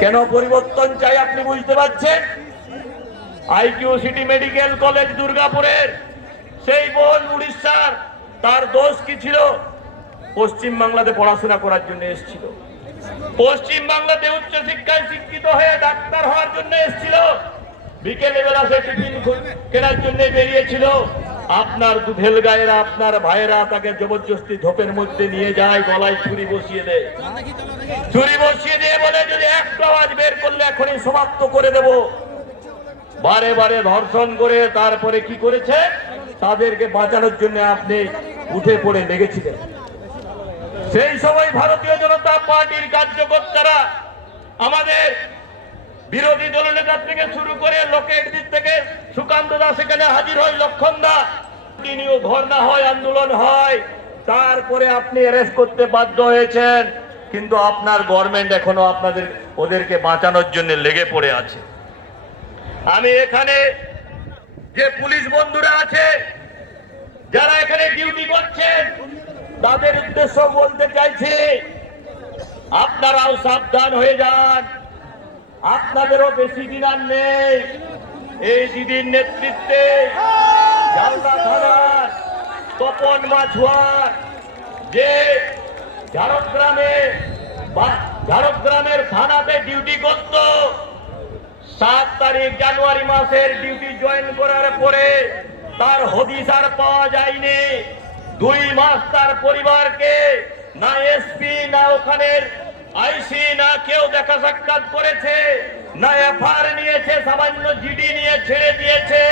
কেন পরিবর্তন চাই আপনি বুঝতে পারছেন? আইকিউ সিটি মেডিকেল কলেজ দুর্গাপুরের সেই বোন উড়িষ্যার, তার দোষ কি ছিল? পশ্চিম বাংলাতে পড়াশোনা করার জন্য এসেছিল, পশ্চিম বাংলাতে উচ্চশিক্ষায় শিক্ষিত হয়ে ডাক্তার হওয়ার জন্য এসেছিল, বিকেলে বেলা সে টিফিন কেনার জন্য বেরিয়েছিল। আপনার দুধেল গায়েরা, আপনার ভাইয়েরা তাকে জবরদস্তি ধোপের মধ্যে নিয়ে যায়, গলায় ছুরি বসিয়ে দেয়, ছুরি বসিয়ে দিয়ে বলে যদি একটা আওয়াজ বের করলে এখনই সমাপ্ত করে দেব। বারে বারে ধর্ষণ করে তারপরে কি করেছে? তাদেরকে বাঁচানোর জন্য আপনি উঠে পড়ে লেগেছিলেন। সেই সময় ভারতীয় জনতা পার্টির কার্যকর্তারা, আমাদের বিরোধী দলনেতা থেকে শুরু করে লোকের দিক থেকে সুকান্ত দাস সেখানে হাজির হয়, লক্ষণ দা, তিনিও ধর্ণা হয়, আন্দোলন হয়, তারপরে আপনি অ্যারেস্ট করতে বাধ্য হয়েছেন। কিন্তু আপনার গভর্নমেন্ট এখনো ওদেরকে বাঁচানোর জন্য লেগে পড়ে আছে। আমি এখানে যে পুলিশ বন্ধুরা আছে, যারা এখানে ডিউটি করছেন, তাদের উদ্দেশ্য বলতে চাইছি, আপনারাও সাবধান হয়ে যান। আপনাদেরও বেশি দিন আর নেই। এই দিদির নেতৃত্বে জালদা থানার তপন মাছুয়ার, যে ঝাড়গ্রামের থানাতে ডিউটি করত, 7 তারিখ জানুয়ারি মাসের ডিউটি জয়েন করার পরে তার হদিস আর পাওয়া যায়নি। 2 মাস তার পরিবারকে না এসপি না ওখানের আইসি না কেউ দেখা সাক্ষাৎ করেছে, না এফআইআর নিয়েছে, সামান্য জিডি নিয়ে ছেড়ে দিয়েছে।